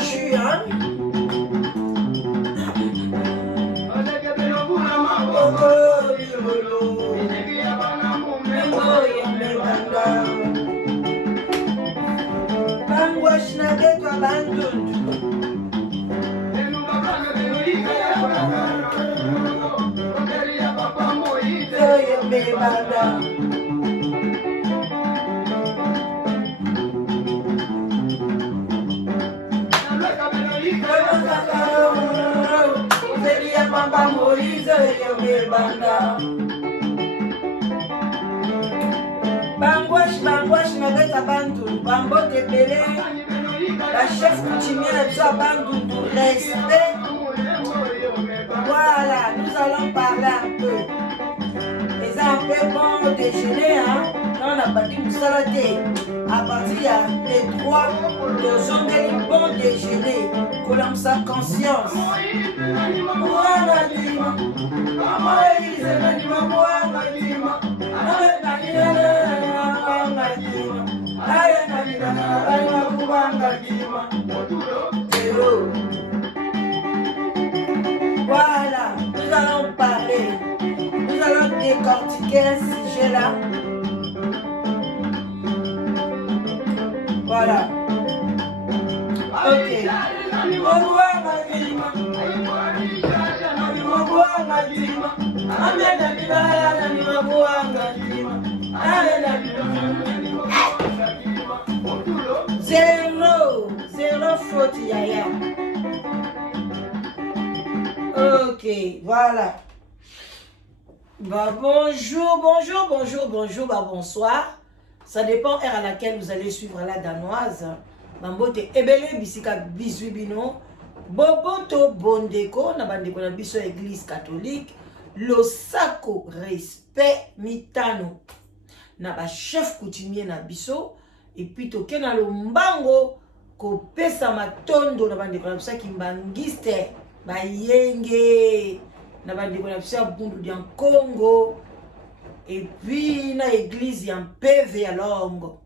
jus, hein. Bangwash na getwa bandundu. Yo me banda. Papa Moïse, yo me banda. Bangwash na getwa bandundu. Bambo te belé. La chef coutumière de sa bande de respect. Voilà, nous allons parler un peu. Les un peu bon déjeuner, hein. On a battu une salade. À partir des 3 de journée, bon déjeuner. Colom sa conscience. Voilà, nous allons parler, nous allons décortiquer un sujet là. Voilà. Ok. Zéro faute, Yaya. Ok, voilà. Bah, bonjour, bah, bonsoir. Ça dépend de l'heure à laquelle vous allez suivre la danoise. Mambote ebele bisika biswibino. Boboto bondeko na bandeko na biso église catholique. Losako respect mitano. Na ba chef coutumier na biso. Et puis toke na lombango ko pesa matondo na bandeko na biso kimbangiste. Bayenge na bandeko na biso bundu dia Congo. Et puis na église en PV à Longo.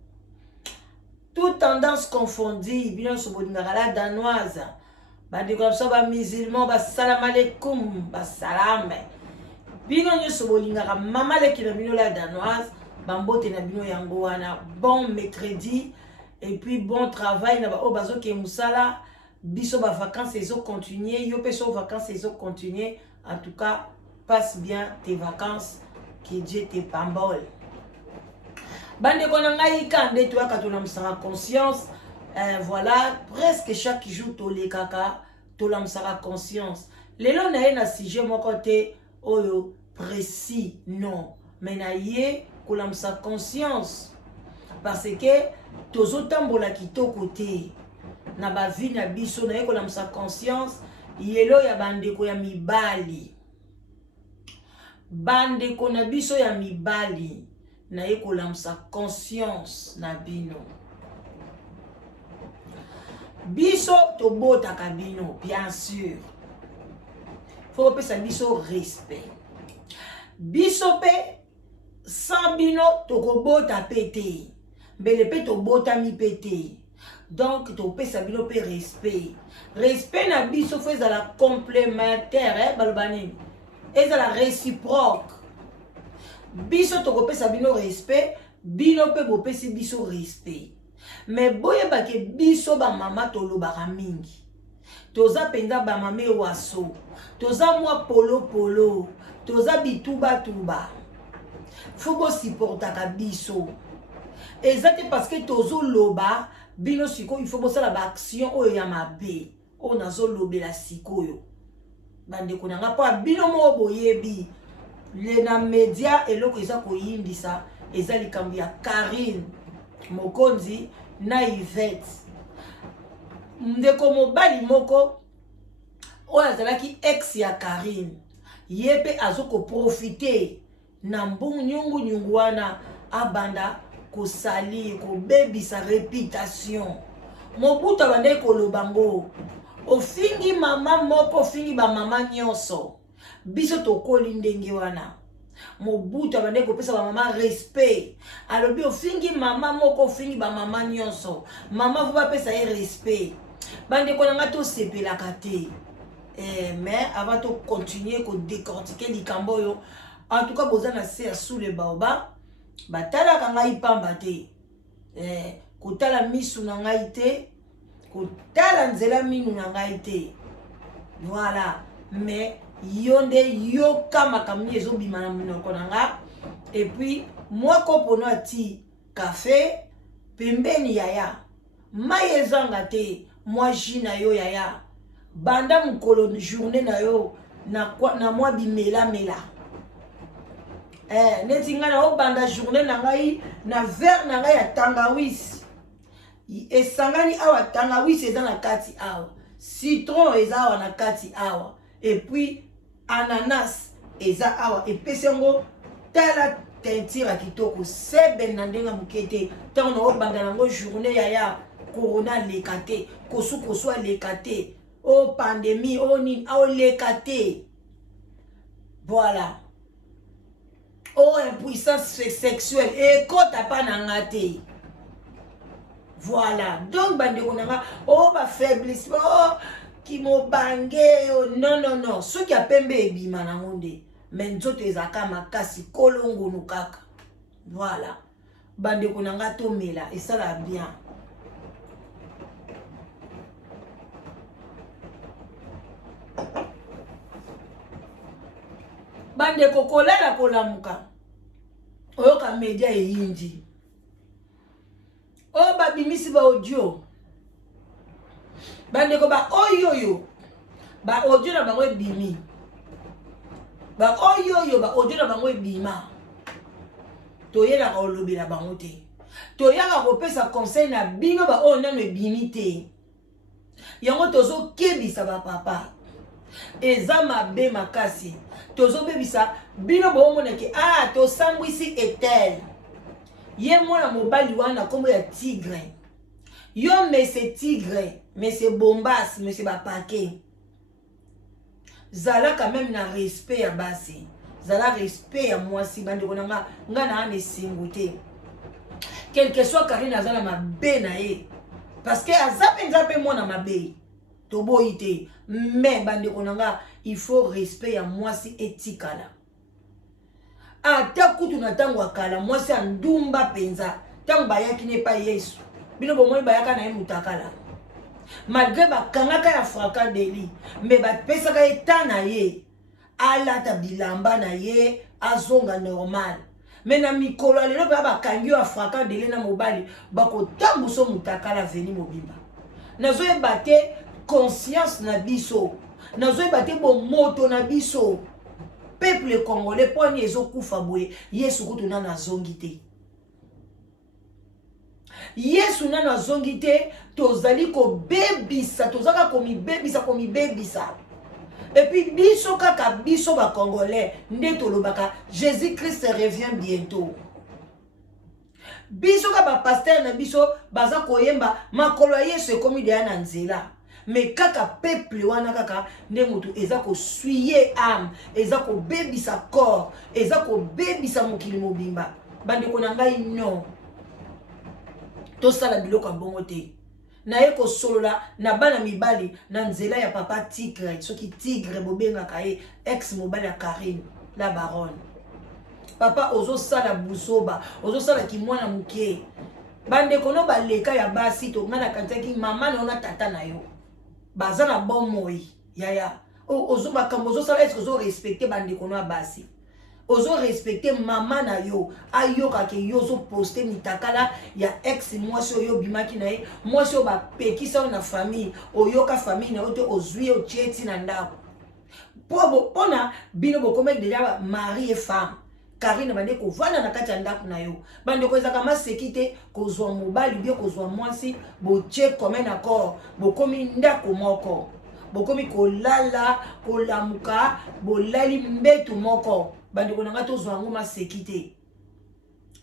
Toute tendance confondue, bien sur la danoise. Bandeko na biso ba musulman ba salam alaikum ba salam. Bino nyoso bolingaka mama leki na bino la danoise. Bambote na bino yango wana bon mercredi et puis bon travail na ba o bazo ke musala biso ba vacances ezo continuer yo peso vacances ezo continuer en tout cas passe bien tes vacances que Dieu te pambole. Bande ko na ngai kande to ka to na msara conscience voilà presque chaque jour to le kaka to la msara conscience lelo na ye na sujet moko te oyo précis non mais na ye kolamsa conscience parce que tozo tambola kitoko te na ba vie na biso na ye kolamsa conscience yelo ya bandeko ya mibali bandeko na biso ya mibali na ye kolamsa conscience na bino biso tobotaka bino bien sûr faut pesa biso respect biso pe sans bino tokobota pété mbele pe tobota mi pété donc topesa bino pe respect na biso faut ezala complémentaire balobani ezala réciproque biso tokopesa bino respect bino pe bopesi biso respect mais boyeba ke biso ba mama tolobaka mingi toza penza ba mama waso toza mwa polo toza bituba faut supportaka biso exactement parce que tozo loba bino siko il faut bosala ba action oyo ya mabe o nazo lobela sikoyo bande konanga pa bino mo boyebi le na media eloko eza koyindisa eza likambo ya Karine Mokonzi na Yvette ndeko mobali moko oyo azalaki ex ya Karine yepe azoko profiter na mbungu nyungu wana abanda kosali kobebisa réputation mobuta bande kolobango ofingi mama moko ofingi ba mama nyonso biso tokoli ndenge wana mobuta bande kopesa ba mama respect alobi ofingi mama moko ofingi ba mama nyonso mama vuba pesa ye respect bande konanga to sepelaka te. Mais avant de continuer à décortiquer les camboyo, en tout cas, vous avez sous le baoba, batala kangai pamba te. Kotala misu na ngai te, kotala nzela minu na ngai te. Voilà. Mais yonde yoka makamni ezo bimana munoko nanga. Et puis moi kopono ati café pembeni yaya. Mayezanga te, moi jina yo yaya. Banda mukolo journée na yo na moi bimela mela. Netinga na o banda journée na ngai na verre na ngai ya tangawisi. Esangani awa tangawisi eza na kati awa. Citron eza awa na kati awa. Et puis ananas eza awa. Et pesengo tala tentira kitoko sebe na ndenga mukete. Tango na o banda nango journée ya corona lekate. Kosu lekate. Oh pandémie, oh ni, oh lekate. Voilà. Oh impuissance sexuelle. Et quand t'as pas n'angate. Voilà. Donc bande konanga, oh ba faiblissement, oh qui mo bangé, oh non non non. Ceux qui a pembe ebima na monde. Mais nzoto ezaka makasi kolongo nukaka. Voilà. Bande konanga to mela et ça va bien. Bande kokolela kolamuka. Oyoka media eyindi. O babimisi ba audio. Bande ko ba oyoyo. Ba audio na bango ebimi. Ba oyoyo ba audio na bango ebima. Toyela ka olobela bango te. Toyaka kopesa conseil na bino ba o nano ebimi te. Yango tozo kebisa ba papa. Eza mabe makasi. Tozo bebisa bino bo moneke to sambwisi etel. Ye mwana mobali wana kombo ya tigre. Yo mese tigre, mese bombas, mese bapake. Zala quand même na respect ya basi. Zala respect ya mwasi bande konanga ngana ane singote. Quel que soit Karine azala mabe na ye. Parce que azape nzape mwana mabe. Tobo ite. Mais bande konanga il faut respect ya mwasi etikala. Ata kutu na tango akala mwasi andumba penza. Tango bayaki ne pa Yesu. Bino bomoi bayaka na ye mutakala. Malgré bakangaka ya fraka deli. Mais bapesaka eta na ye. Alata bilamba na ye. Azonga normal. Mais na mikolo alelo pa bakangi ya fraka deli na mobali. Bako tambuso mutakala veni mobimba. Nazo e bate conscience na biso. Nazo e bate bo moto na biso. Peuple congolais poni ezokufa boye Yesu kutu na zongite. Yesu na zongite tozali ko bebisa tozaka komi bebisa. Et puis biso kaka biso ba congolais nde tolobaka Jésus Christ revient bientôt. Biso ka ba pasteur na biso baza koyemba makolo Yesu ekomi deya na nzela. Mais kaka peuple wana kaka nde mutu eza ko suyer âme, eza ko bebisa corps, eza ko bebisa mokili mobimba. Bande kona ngai non. To sala biloko bongo te. Na ye ko solola na bana mibali na nzela ya papa tigre, soki tigre bobenga kae ex mobali ya Karine la baronne. Papa ozo sala busoba, ozo sala ki mwana muke. Bande kono baleka ya basi to ngana kantaki mama na ona tata na yo. Bazana bon moi yaya ozo makambo ozo sala est-ce ozo respecter bande kono basi ozo respecter mama na yo ayoka ke yozo poster mitakala ya ex mwasi oyo bimaki na ye mwasi o ba pekisa na famille oyoka famille na oto ozwi o tieti na ndako pona bino bokome déjà mari et femme Karine bande ko vana na kati ya ndako na yo bande ko ezaka masekite ko zwa mobali bien ko zwa mwasi bo che comme un accord bokomi ndako moko bokomi ko lala ko lamuka bo lali mbetu moko bande ko nanga to zwa ngoma sekite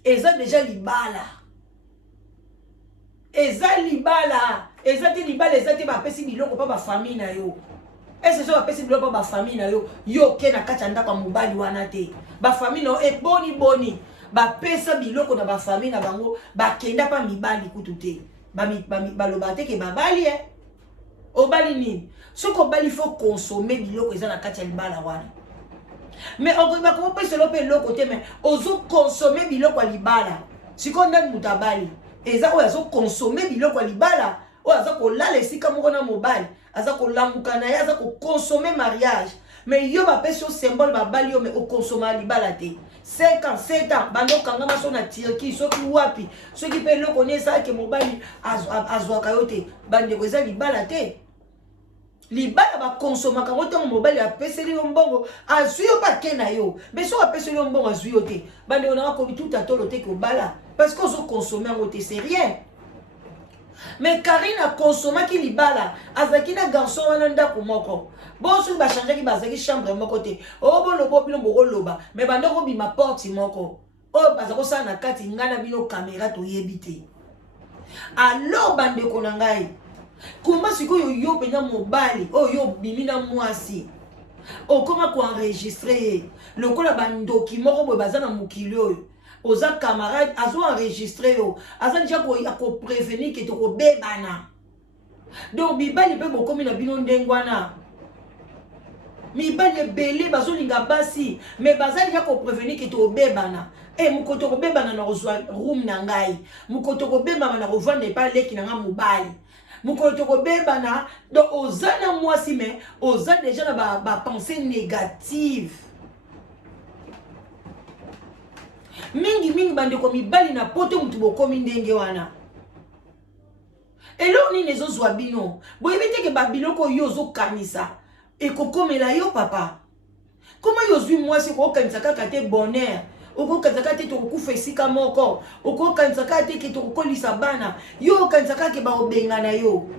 eza déjà libala eza ti libala eza ti ba pesi biloko pa ba famille na yo. Est-ce que apesi biloko ba famille na yo yo ke na kati ya ndako mobali wana te ba famille no e boni ba pesa biloko na ba famille na bango ba kenda pa mibali kutu te ba loba te ke babali mobali nini ce qu'on bali il faut consommer biloko eza na kati ya libala wana mais on va comment pesa lope l'autre côté mais ozo consommer biloko ya libala siko ndani mutabali eza oyo azo consommer biloko ya libala oyo aza kolala esika moko na mobali aza kolamuka na ye aza consommer mariage mais yo bapesi yo symbole babali yo mais okonsoma libala te 5 ans 7 ans bando kangama so na Turquie soki wapi soki pe eloko ni ezalaki mobali azwaka yo te bandeko eza libala te libala bakonsomaka ngo ntango mobali apeseli yo mbongo azwi yo bake na yo mais soki apeseli yo mbongo azwi yo te bandeko nanga kobituta tolo te kobala parce que ozokonsome yango te c'est rien. Mais Karine a consommé qui libala azaki na garçon wana ndako moko bon soki bachangeaki bazaki chambre moko te o bon lobo bino boko loba mais bandoko bima porte moko o baza kosala na kati ngana bino caméra toyebi te alors bandeko na ngai kuma sikoyo yo pena mobali oyo bimi na mwasi okoma koenregistre lokola bandoki moko boye baza na mokili oyo oza camarade azo enregistré yo aza déjà ko prévenir que to ko bebana donc mibali pe bokomi na bino ndengwana mibali ebele bazolinga basi mais baza déjà ko prévenir que to bebana mukoto ko bebana na kozwa room na ngai mukoto ko bebana na kovanda pa leki na nga mobali mukoto ko bebana donc oza na mwasi mais oza déjà na ba pensée négative mingi bandeko mibali na poto mutu bokomi ndenge wana elo nini ezozwa bino boyebi te ke babiloko yo ozokanisa ekokomela yo papa koma yo ozwi mwasi okokanisa kaka te bonheur okokanisa kaka te tokokufa esika moko okokanisa kaka te ke tokokolisa bana yo okanisa kaka ke baobengana yo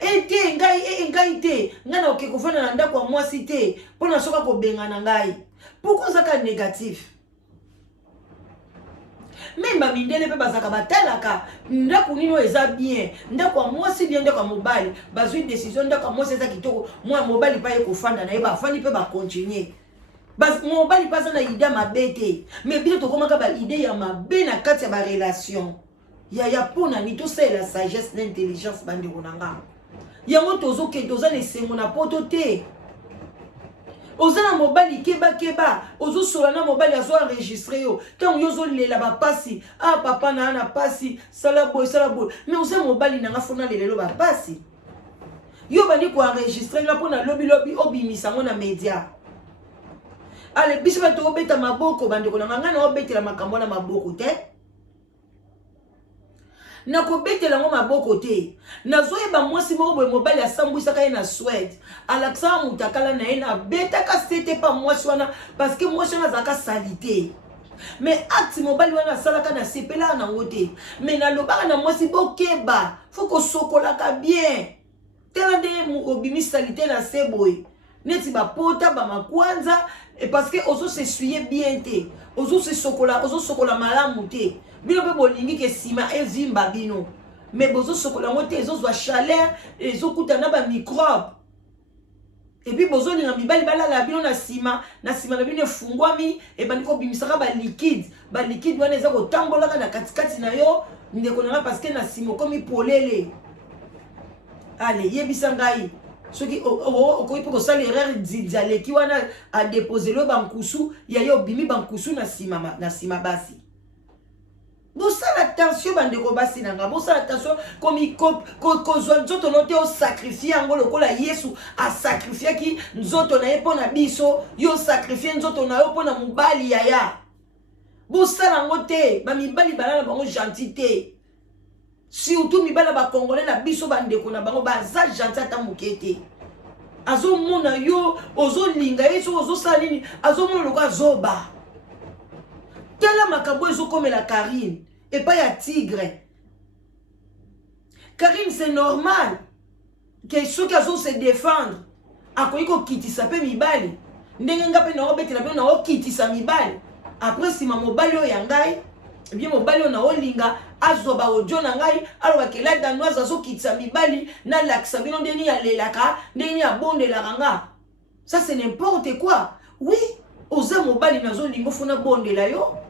ete ngai te ngai na oke kofanda na ndako ya mwasi te mpona soka kobengana ngai pourquoi ozaka négatif même bamindele pe bazaka batalaka ndako nino eza bien ndako ya mwasi bien ndako ya mobali bazwi décision ndako ya mwasi eza kitoko mwa mobali pa ye kofanda na ye bafandi pe bakontinue mobali pa aza na ide ya mabe te mais bino tokomaka baide ya mabe na kati ya barelation ya mpona ni tosalela sagesse na intelligence bandeko na nga yango tozokende toza na esengo na poto te ozana mobali keba ozosola na mobali azo enregistre yo tango yo ozolela bapasi papa na ana pasi sala boy mais oza mobali nanga fona lelelo bapasi yo bandi ko enregistre nga pona lobi obimisa ngo na media ale biso bato obeta maboko bandeko na nga na obetela makambo na maboko te na kobetela ngo maboko te nazoyeba mwasi moko boye mobali asambwisaka ye na Suède alakisaka mutakala na ye na betaka sete pa mwasi wana parce que mwasi wana azalaka salite mais acte mobali wana asalaka na sepelaka nango te mais nalobaka na mwasi bokeba fo kosokolaka bien tala nde obimi salite na se boye neti bapota bamakwanza parce que ozosesuye bien te ozosokola malamu te bino pe bolingi ke sima ezimba bino mais bozosokola ngo te ezozwa chaleur ezokuta na bamicrobe et puis bozolinga mibali balala bino na sima na bino efungwami ebandi kobimisaka baliquide wana eza kotambolaka na katikati na yo ndeko nanga parce que na sima okomi polele ale yebisa ngai soki okoki mpe kosala erreur dialeki wana adepose lo bankusu ya yo obimi bankusu na sima basi bosala attention bandeko basi nanga bosala attention komi kozwa nzoto no te osakrifie yango lokola yesu asakrifie nzoto na ye mpona biso yo sakrifie nzoto na yo mpona mobali yaya bosala yango te bamibali balala bango gentil te surtout mibala bakongolais na biso bandeko na bango baza gentil ata moke te azomona yo ozolinga ye soki ozosala nini azomona loko azoba tala makambo ezokomela Karine epai ya tigre Karine c'est normal que soki azose défendre akoki kokitisa mpe mibali ndenge nga mpe naobetela mpe naokitisa mibali après nsima mobali oyo ya ngai bien mobali oyo naolinga azwa baaudio na ngai alobaka la danoise azokitisa mibali nalakisa bino ndeni alelaka ndeni abondelaka nga ça c'est n'importe quoi oui oza mobali nazolinga ofuna bondela yo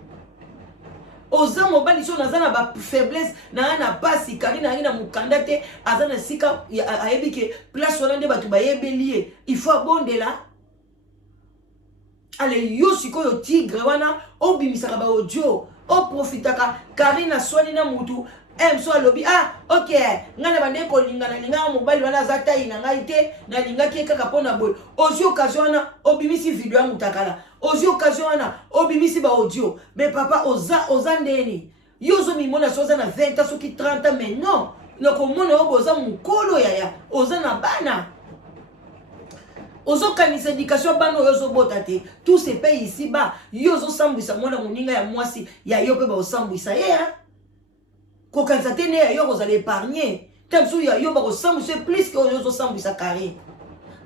oza mobali so nazana ba faiblesse na pasi Karine na mukanda te azana sika ayebi ke place wana nde batu bayebelie il faut abondela. Ale yo sikoyo tigre wana obimisaka ba audio o profitaka Karine swani na mutu so alobi ok ngana bande ko lingana linga mobali wana zata ina ngai te na linga ki kaka pona boy ozi occasion wana obimisi video ya mutakala ozi occasion wana obimisi ba audio mais papa oza ndeni yo zo mimona soza na 20 ans soki 30 ans mais non noko mona oboza mukolo yaya oza na bana ozo kanisa éducation bana ozo bota te tout se paye ici bas yo zo sambwisa mwana moninga ya mwasi ya yo pe ba osambwisa ye ko kanisa te ne ya yo kozala épargner tamsu ya yo ba kosambwisa plus que yo zo sambwisa Karine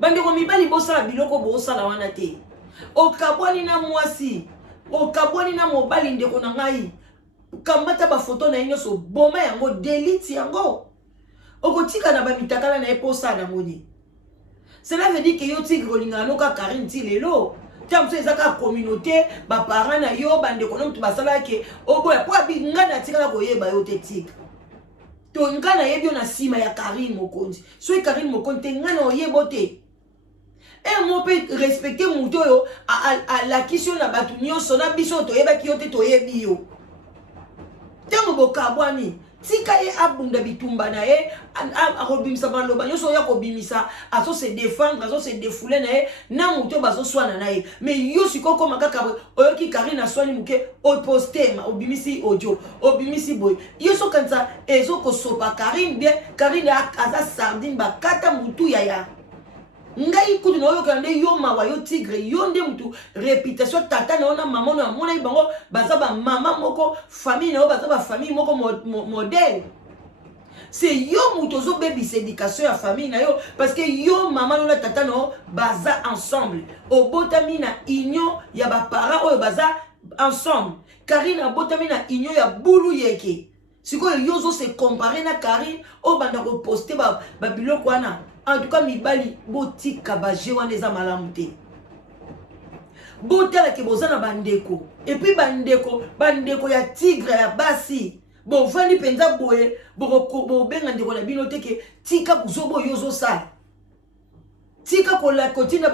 bande ko mibali bosala biloko bosala wana te okabwani na mwasi okabwani na mobali ndeko na ngai kambata ba photo na nyonso boma yango delete yango okotika na ba mitakala na eposa na moni. Cela veut dire que yo tigre kolinga noka Karine ti lelo tamso ezaka communauté ba parents na yo bande ko nomtu basala ke oboya po abi ngana tikala koyeba yo te tigre to ngana yebi na sima ya Karine Mokonzi so Karine Mokonzi ngana oyebo te et mo peut respecter muto yo à la question na batu nyonso na biso to yeba ki yo te to yebi yo tango bokabwani tika ye abunda bitumba na ye akobimisa baloba nyonso ya kobimisa aso se défendre aso se défouler na ye na muto bazo swana na ye mais yo sikoko makaka oyoki Karine aswani muke o poster ma obimisi audio obimisi boy yo so kanza ezo ko sopa Karine bien Karine aza sardine ba kata mutu ya ngai kutu na oyoka nde yo mawa yo tigre yo nde mutu réputation tata na ona mama na mona ibango baza ba mama moko famille na baza ba famille moko modèle c'est yo mutu zo baby éducation ya famille na yo parce que yo mama na tata na baza ensemble obotami na union ya ba parents oyo baza ensemble Karine abotami na union ya bulu yeke sikoyo yo zo se comparer na Karine o banda ko poster ba biloko wana. En tout cas, mibali botika baje wana eza malamu te. Botala ke bozana bandeko. Et puis bandeko ya tigre ya basi. Bon vandi penza boye, bo benga ndeko na bino te ke tika buzobo yozo sa. Tika ko la kotina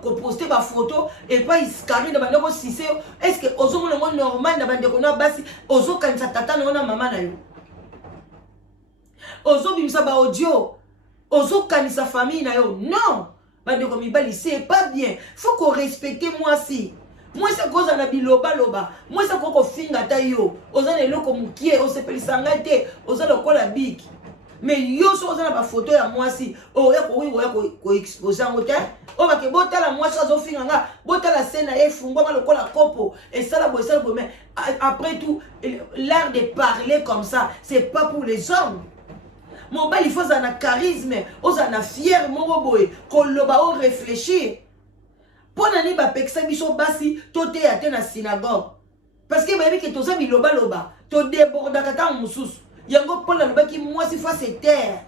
ko poster ba photo et pas Karine na bandeko sise. Est-ce que ozo mona mo normal na bandeko na basi ozo kanisa tata na mama na yo. Ozo bimisa ba audio. Ozo kanisa famille na yo. Non. Bandeko mibali, c'est pas bien. Faut qu'on respecte moi si. Moi c'est cause na biloba loba. Moi c'est koko finga ta yo. Oza ne loko mukie, o se pelisanga te. Oza lokola big. Mais yo so oza na ba photo ya moi si. O ya ko expose ngo te. O ba ke botala moi so zo finga nga. Botala scène e fungwa ma lokola kopo. Et ça la bo mais après tout l'art de parler comme ça, c'est pas pour les hommes. Mon bal il faut un charisme, un fier mon boy, koloba o réfléchir. Pour n'ani ba peksa biso basi tote ya te na synagogue. Parce que baby que toza biloba loba, to déborda kata mususu. Yango pour la loba ki moi si fois c'est terre.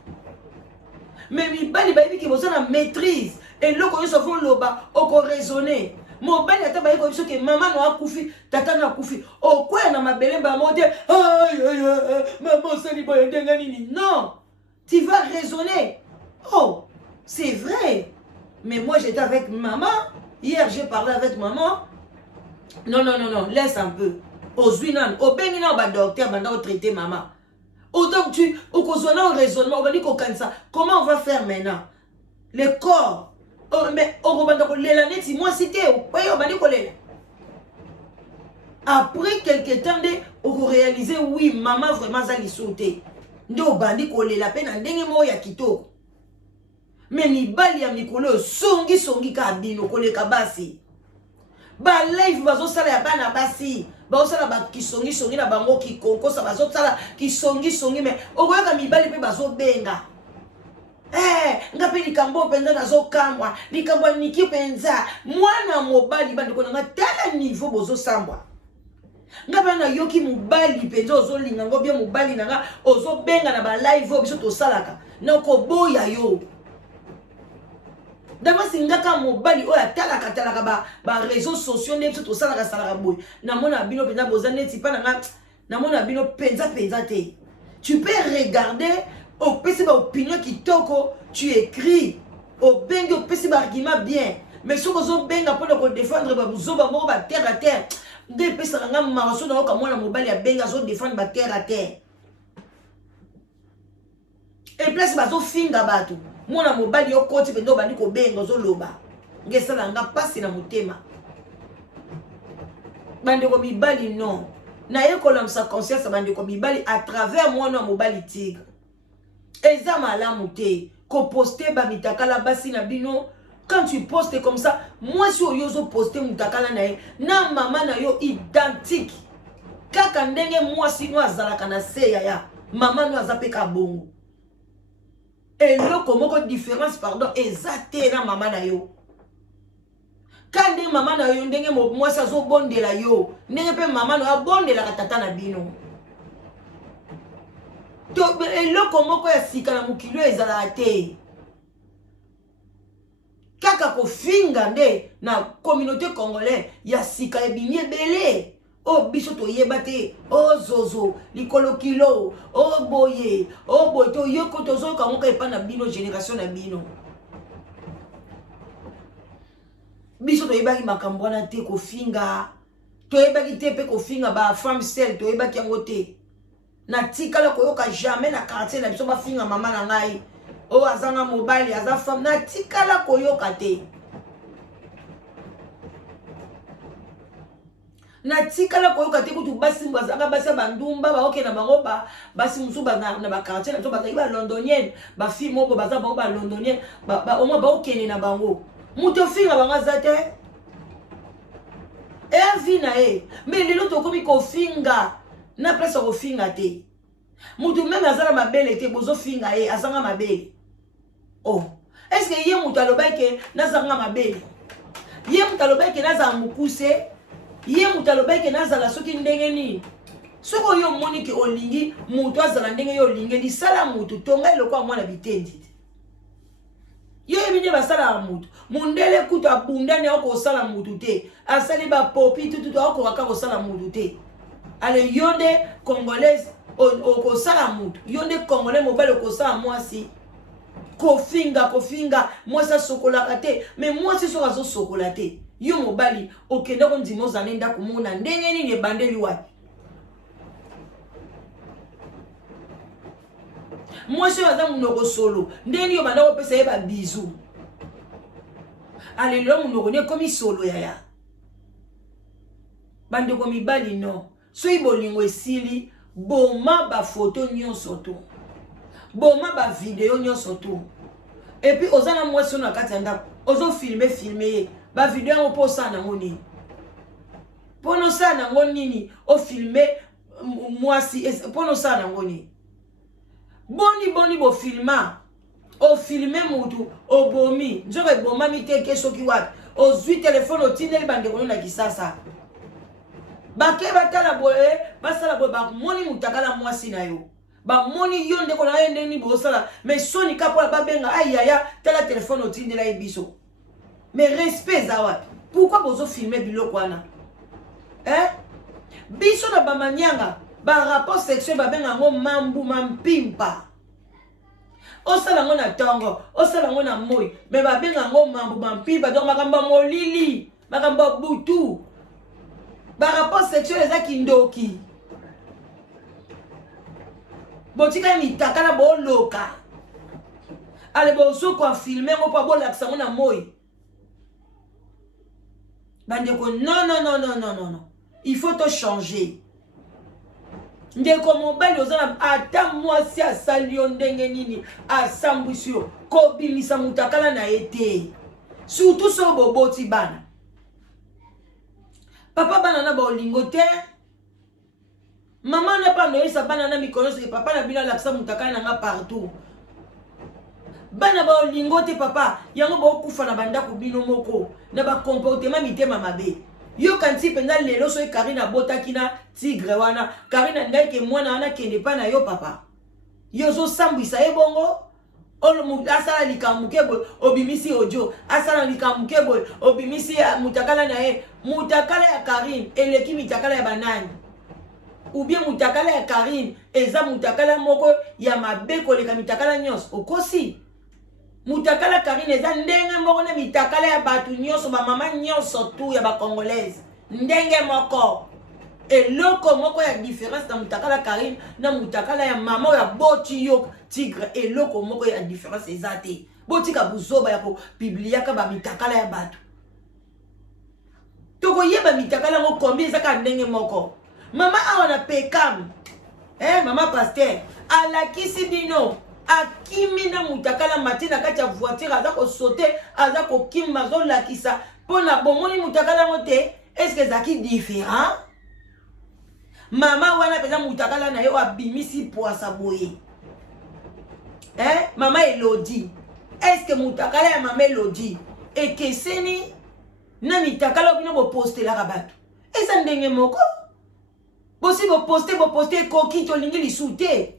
Mais mi bali baby que boza na maîtrise et loko yo so font loba o ko raisonner. Mon bali ata ba ko biso que maman no akufi, tata no akufi. O kwa na mabele ba mote, maman sali boy ndenga nini. Non. Tu vas raisonner. Oh, c'est vrai. Mais moi, j'étais avec maman. Hier, j'ai parlé avec maman. Non, laisse un peu. Au Zwinan, au Bénin, au docteur, maintenant, au traité maman. Autant tu, au raisonnement, on va dire comment on va faire maintenant? Le corps. Oh, mais, au l'année, si moi, c'était, on va dire après quelques temps, on réaliser, oui, maman, vraiment, ça lui sauter. Ndo bandi kole la peine ndenge mo ya kitoko. Mais mibali ya mikolo songi ka bino kole ka basi. Ba live bazo sala ya bana basi. Ba osala ba kisongi na bango kikoko sa bazo sala kisongi mais okoyoka mibali pe bazo benga. Ngape likambo penza nazo kamwa, likambo niki penza. Mwana mobali bandi ko nga tala niveau bozo sambwa. Ngaba na yoki mubali penzo ozo linga ngo bien mubali nanga ozo benga na ba live biso to salaka na ko boya yo dama singaka mubali oya talaka ba réseaux sociaux ne biso to salaka boy na mona bino penza bozane ti pa nanga namona bino penza te. Tu peux regarder au pesi ba opinion kitoko, tu écris au bengi au pesi ba argument bien. Mais si vous benga pour le défendre ba buzoba mo ba terre à terre. De pesa nga maraso na ka mwana mobali ya benga zo défendre ba terre à terre. Et place bazo finga bato. Mwana mobali yo koti pendo bandi ko benga zo loba. Ngesala nga pasi na motema. Bande ko mibali non. Na yekola msa conscience bande ko mibali à travers mwana mobali tigre. Eza malamu te ko poster ba mitakala basi na bino. Quand tu postes comme ça, moi si oyozo poster mutakala na ye, na mama na yo identique. Kaka ndenge moi si no azalaka na se ya mama no azapeka bongo. Et loko moko différence pardon ezate na mama na yo. Kande mama na yo ndenge moi sa zo bondela yo, ndenge pe mama no abondela ka tata na bino. To eloko moko ya sika na mukilo ezala te. Kaka ko finga nde na communauté congolaise ya sika ebimie belé. O biso to yebate, o zozo, likolo kilo, o boye to yoko to zo ka moka epa na bino génération na bino. Biso to yebaki makambo wana te ko finga. To yebaki te pe ko finga ba femme seule to yebaki yango te. Na tikala ko yoka jamais na quartier na biso ba finga mama na ngai. O azanga mobile aza femme na tikala ko yoka te. Na tikala ko yoka te kutu basi mbazanga basi bandumba ba oke na bango ba basi musu ba na ba quartier na to ba ba londonienne ba fille moko baza bango ba londonienne ba oma ba okene na bango. Muto finga banga zate. E vina e mais lelo to komi ko finga na place ko finga te. Mutu même azala mabele te bozo finga e azanga mabele. Oh, est-ce que yé mutu aloba ke nazanga mabele? Yé mutu aloba ke nazanga mukuse? Yé mutu aloba ke nazala soki ndenge ni? Soko yo moni ke olingi mutu azala ndenge yo olingi li sala mutu tonga eloko mwana bitendi. Yo ebine basala mutu. Mundele kutu abundani ako sala mutu te. Asali ba popi tutu ako waka ko sala mutu te. Ale yonde congolaise ko sala mutu. Yonde congolais mobile ko sala mwasi. Kofinga moi ça sokolaka te mais moi c'est so azo sokola te. Yo mobali okende ko ndimo zanenda kumona ndenge nini ebandeli wapi. Moi je aza munoko solo ndeni yo banda ko pesa ye ba bisou. Ale lo munoko ne komi solo yaya. Bande ko mibali no. So ibolingo esili boma ba photo nyonso to. Boma ba vidéo nyonso to. Et puis ozana moi so na kati ndako. Ozo filmer ba vidéo on posa na ngoni. Pono sa na ngoni o filmer moi si pono sa na ngoni. Boni bo filma. O filmer mutu o bomi. Njoke boma mi teke soki wapi. O zui téléphone o tineli bande kono na kisasa. Bake batala boye, basala boye ba moni mutakala mwasi na yo. Ba moni yonde ko na yende ni bosala mais soni kapola ba benga ayaya tala téléphone otindela ebiso. Mais respect za wapi? Pourquoi bozo filmer biloko wana? Biso na ba manyanga ba rapport sexuel ba benga ngo mambu mampimpa. Osala ngo na tongo, osala ngo na moi, mais ba benga ngo mambu mampimpa donc makamba molili, makamba butu. Ba rapport sexuel eza kindoki. Botika mitakala bo loka. Ale bozo ko filmer ngo pa bo laksa ngo na moi. Bande ko non. Il faut te changer. Ndeko mobali ozana ata mwasi asali yo ndenge nini asambwisi yo ko bimisa mutakala na ete. Surtout so boboti bana. Papa bana na ba olingo te. Maman n'a pas noyé sa banana mikono c'est papa na bino laksa mutakala na nga partout. Bana ba olingo te papa yango ba okufa na banda ku bino moko na ba comportement mitema mabe. Yo kanti penda lelo so Karina botaki na tigre wana Karina ndai ke mwana wana kende pa na yo papa. Yo zo sambisa e bongo olo asala likamuke boy obimisi ojo asala likamuke boy obimisi mutakala na e mutakala ya Karine eleki mitakala ya banani. ou bien mutakala ya Karine eza mutakala moko ya mabe koleka mitakala nyonso okosi mutakala Karine eza ndenge moko na mitakala ya batu nyonso ba mama nyonso tu ya ba congolaise ndenge moko eloko moko ya différence na mutakala Karine na mutakala ya mama ya boti yo tigre eloko moko ya différence eza te botika buzoba ya ko publiaka ba mitakala ya batu toko yeba mitakala ngo kombi ezaka ndenge moko mama awa na pekam mama pasteur alakisi bino akimi na mutakala matina kati ya voiture aza ko sauter aza ko kimba zo lakisa pona bomoni mutakala ngote est-ce que zaki différent mama wana peza mutakala na yo abimisi poisa boye mama Elodie est-ce que mutakala ya mama Elodie ekeseni na mitakala bino bo poster la rabatu eza ndenge moko bosi bo poster koki tolingi lisute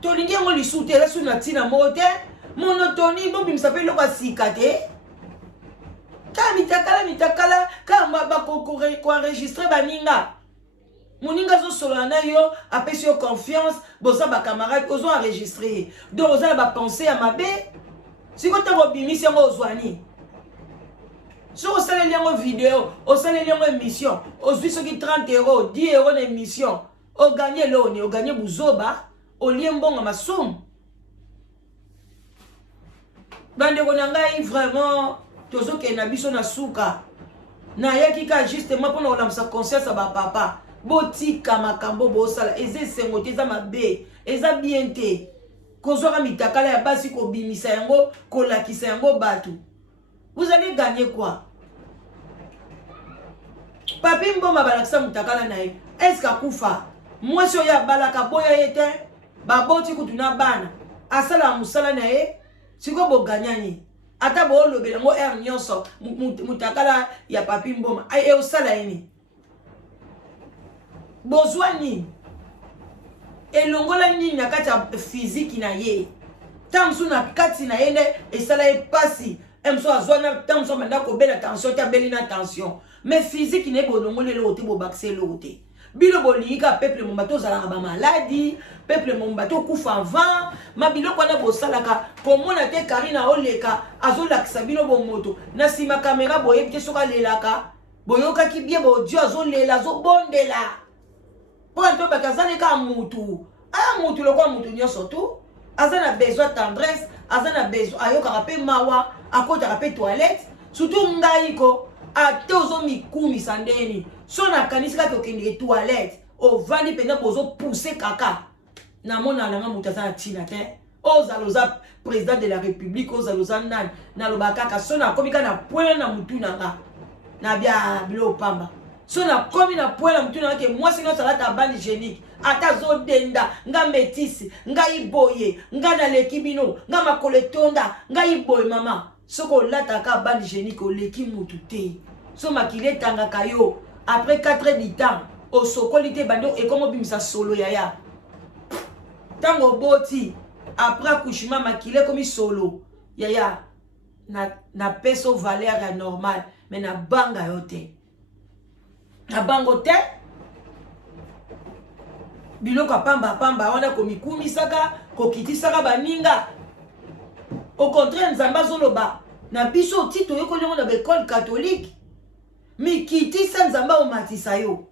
tolingi ngo lisute la suna tina mote monotoni bo bimisa pe loko sika te ka mitakala ka ba ko enregistrer baninga moninga zo solo na yo apesi yo confiance boza ba camarade ozo enregistrer donc oza ba penser à mabe siko tango bimisi yango ozwani so osaleli yango video osaleli yango émission ozwi soki 30 euros 10 euros na émission oganye loni oganye buzoba olie mbongo masumu bandeko na ngai vraiment tozokende na biso na suka nayaki ka justement mpona kolamisa conscience ya bapapa botika makambo bosala eza esengo te eza mabe eza bien te kozwaka mitakala ya basi kobimisa yango kolakisa yango bato vous allez gagner quoi papi mboma balakisa mutakala na ye eske akufa mwasi oyo abalaka boya ye te baboti kutu na bana asala musala na ye siko boganyani ata boolobela yango aire nyonso mutakala ya papi mboma osala ye nini bozwa nini elongola nini na kati ya physique na ye tamsu na kati na ye nde esala ye pasi emso azwana tamso manda kobela tension te abeli na tension mais physique ne bolongoli eloko te bobakisa eloko te bino bolingika peuple momba tozalaka bamaladi peuple momba tokufa avant mabiloko wana bosalaka komona te Karine oleka azolakisa bino bomoto na nsima kamera boyebi te soki alelaka boyokaki bie bodio azolela azobondela mpo nto baka aza neka mutu aya mutu lokwa mutu nyonso tu aza na besoin tendresse aza na besoin ayokaka mpe mawa akotaka mpe toilette surtout ngai ko ate ozomikumisa ndeni so nakanisi kaka okendeke toilette ovandi mpenza bozopousse kaka namona nanga mutu aza na ntina te ozala oza président de la république ozala oza nani naloba kaka so nakomi kaka na poele na mutu nanga na bia bilo pamba so nakomi na poele na mutu nanga ke mwasi nyonso alata bandi génique ata azodenda nga métisse ngai boye nga naleki bino nga makolo etonda ngai boye mama soki olataka bandi génique oleki mutu te so makili etangaka yo après 4 heures du temps osokoli te bando ekomo bimisa solo yaya tango boti après accouchement makili ekomi solo yaya na peso valeur ya normal mais na banga yo te na bango te biloko apamba wana komikumisaka kokitisaka baninga au contraire nzambe azoloba na biso ti toyekoli yango na baekole catholique mikitisa nzambe omatisa yo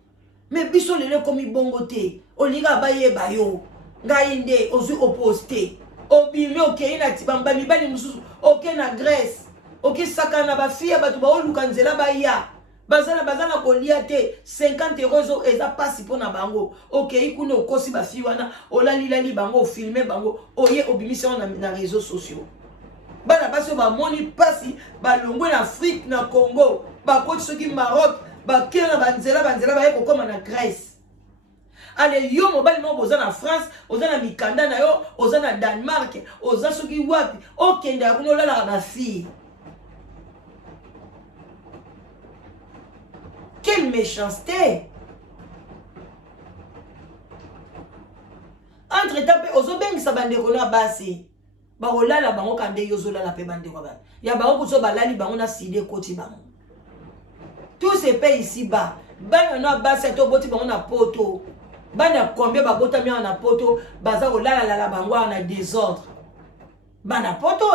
me biso lelo ekomi bongo te olinga bayeba yo ngai nde ozwi oposte obimi okei na tibamba mibali mosusu oke na Grèce okisaka na bafia bato baoluka nzela baya bazana kolia te 50 euros eza pasi mpona bango okei kuna okosi bafi wana olalilali bango ofilme bango oye obimisi yango na réseaux sociaux bana basi oyo bamoni pasi balongwe na Afrique na Congo bakoti soki Maroc bakele na banzela baye kokoma na Grèce ale yo mobali moko oza na France oza na mikanda na yo oza na Danemark oza soki wapi okende kuna olalaka bafille. Quelle méchanceté! Entre-temps, ozobengisa bandeko na basi. Baolala bango kande yozolala pe bandeko ba. Ya bango kuso balali bango na side koti bango. Tout se paie ici-bas. bana na basi to boti bango na poto bana combien babota mi na poto baza ko la bango na désordre bana poto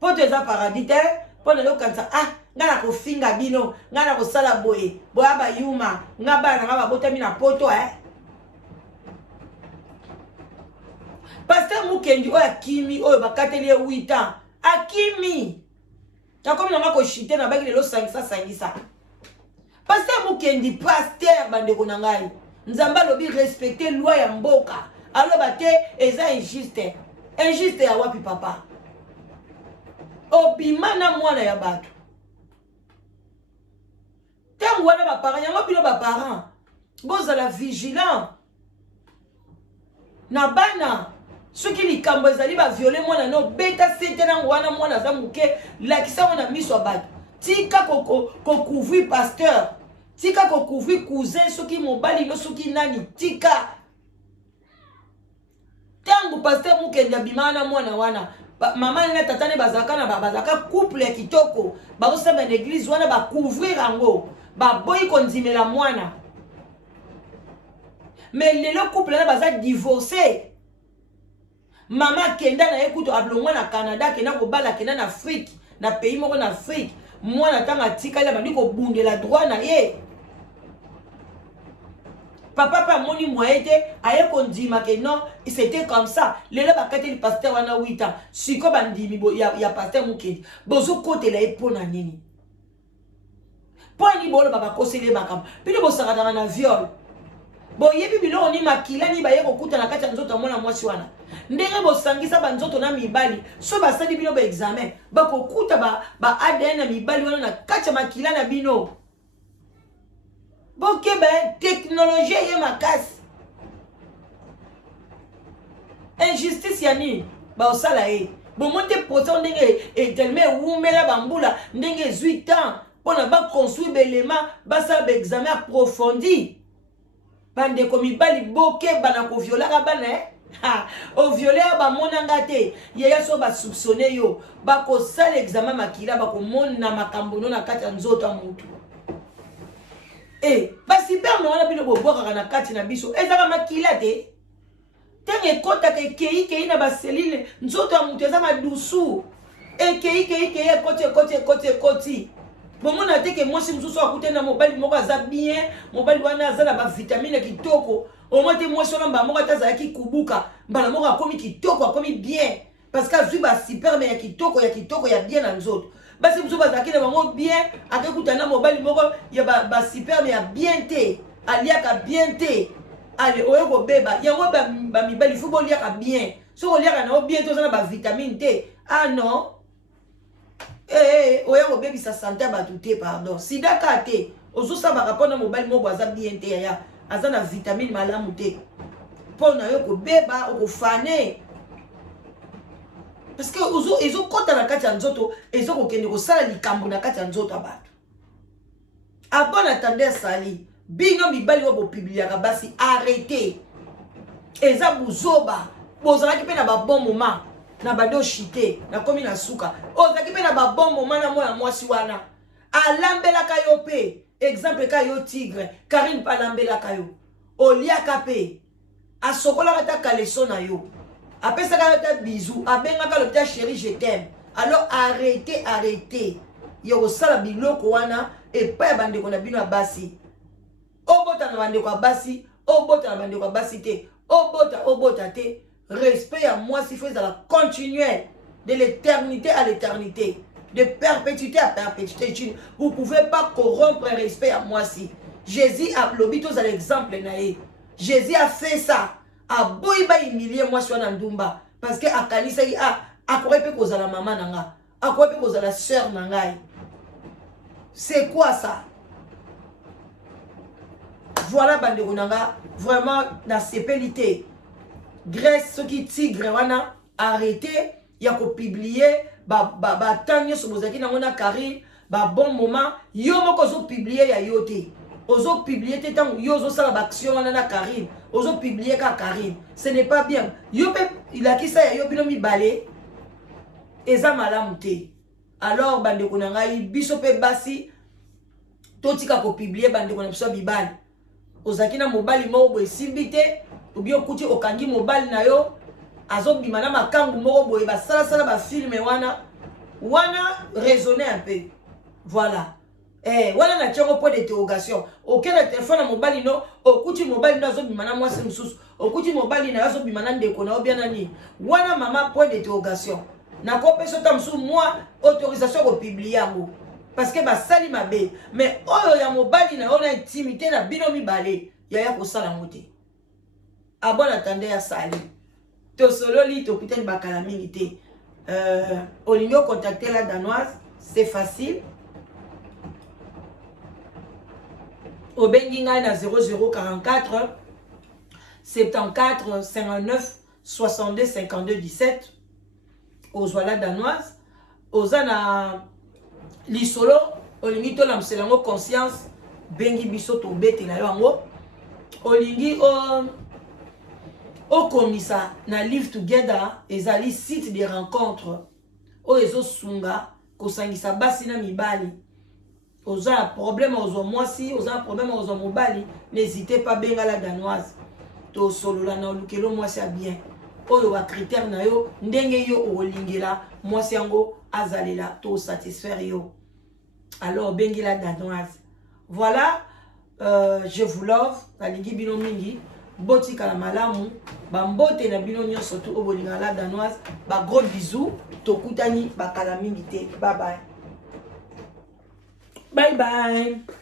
poto eza paradis te pona yo kanisa ngana ko finga bino ngana ko sala boye boya ba yuma ngaba na ngaba bota mi na poto Pasteur Mukendi oyo akimi oyo bakateli 8 ans akimi nakomi nanga ko chite na baki lelo sangisa Pasteur Mukendi pasteur bandeko na ngai nzambe alobi respecter loi ya mboka aloba te eza injuste ya wapi papa obima na mwana ya bato tango wana baparent yango bino baparent bozala vigilant na bana soki likambo ezali baviole mwana no beta sete nango wana mwana aza moke lakisa ngo na miso ya bato tika kocouvrir pasteur tika kocouvrir cousin soki mobali no soki nani tika tango pasteur Mukendi abima na mwana wana mama na tata ne bazaka na bazaka couple ya kitoko bakosamba na église wana bacouvrir yango baboyi kondimela mwana mais lelo couple na baza divorcé mama kenda na ekuto ablongwa na Canada kena ko bala kena na Afrique na pays moko na Afrique mwana tanga tikala bandi ko bundela droit na ye papa pa moni moyete aye kondima ke non c'était comme ça lelo bakate le pasteur wana 8 ans siko bandimi ya pasteur Mukendi bozo kotela epona nini poni bolo baba kosele makambo pili bosakana na viol boyebi biloko ni makila ni baye kokuta na kati ya nzoto mwana mwasi wana ndenge bosangisa banzoto na mibali so basali bino ba examen bakokuta ba ADN na mibali wana na kati ya makila na bino boke ba technologie ye makasi injustice ya nini baosala ye bomonte procès ndenge eteleme ewumela bambula ndenge 18 ans mpona baconstruire belema basala baexamen approfondi bandeko mibali boke bana koviolaka bana oviole ya bamonanga te yeya so basoupçonne yo bakosala examen makila bakomona makambo no na kati ya nzoto ya mutu basiperme wana bino bobwakaka na kati na biso ezaka makila te ntango ekotaka ekei na baselile nzoto ya mutu eza madusu ekei ekoti bomona teke mwasi mosusu akute na mobali moko aza bien mobali wana aza na bavitamine kitoko omoi te mwasi wana mbala moko ata azalaki kubuka mbala moko akomi kitoko akomi bien parce que azwi basiperme ya kitoko ya bien na nzoto basi mosusu bazalaki na bango bien akekuta na mobali moko ya basiperme ya bien te aliaka bien te ale oyo kobeba yango bamibali fo boliaka bien soki oliaka nango bien te oza na bavitamine te non oya kobebisa sante ya bato te pardon sidaka te ozosambaka mpona mobali moko aza bien te yaya aza na vitamine malamu te mpona yo kobeba okofane parce que ezokota na kati ya nzoto ezokokende kosala likambo na kati ya nzoto ya bato abon attendeur sali bino mibali oyo bopubliaka basi arrete eza buzoba bozalaki mpe na babon moment na badoshi te nakomi na suka ozalaki mpe na babon moment na mwana mwasi wana alambelaka yo mpe exemple ka yo tigre Karine mpe alambelaka yo oliaka mpe asokolaka ta kaleso na yo apesaka yo ta bizu abengaka lobi ta chéri je t'aime alors arrete yo kosala biloko wana epai ya bandeko na bino ya basi obota na bandeko ya basi obota na bandeko ya basi te obota te respect ya mwasi faut ezala continuel de l'éternité à l'éternité de perpétuité à perpétuité vous pouvez pas corrompre le respect à mwasi Jésus a lobi tozala exemple na ye Jésus a fait ça aboyi ba humilier mwasi wana ndumba parce que akanisaki akoki mpe kozala mama na nga akoki mpe kozala sœur na ngai c'est quoi ça voilà bandeko na nga vraiment na sepelité Grèce soki tigre wana arrêté ya kopublier batang nyonso bozalaki nango na Karine bon moment yo moko ozopublier ya yo te ozopublier te ntango yo ozosala baaction wana na Karine ozopublier ka Karine ce n'est pas bien yo mpe ilakisa ya yo bino mibale eza malamu te alors bandeko na ngai biso mpe basi totika ko publier bande ko na biso bibali ozaki na mobali moko boye simbite ou bien okuti okangi mobali na yo azobima na makangu moko boye basala ba filme wana raisonner un peu voilà wana na tiango point d'interrogation auquel la téléphone na mobali no okuti mobali no azobima na mwasi mususu okuti mobali na azobima na ndeko na obia nani wana mama point d'interrogation na kopesa ta musu moi autorisation ko publier yango parce que basali mabe mais oyo ya mobali na ona intimité na bino mibale ya kosala ngote abon attendez ya sali to sololi to peut-être bakala mingi te olingo contacter la danoise c'est facile au benginga na 0044 74 59 62 52 17 aux la danoise aux na lisolo olingi to lamselango conscience bengi biso to bete na yango olingi o komisa na live together ezali site de rencontre o ezo sunga kosangisa basi na mibali oza problème ozo mwasi oza problème ozo mobali n'hésitez pas benga la danoise to solola na lukelo mwasi a bien oyo ba critère na yo ndenge yo olingela mwasi yango azalela to satisfaire yo alors bengi la danoise voilà je vous love nalingi bino mingi botika la malamu ba mbote na bino nyonso to obolinga la danoise ba gros bisous tokutani bakala mingi te bye bye. Bye bye.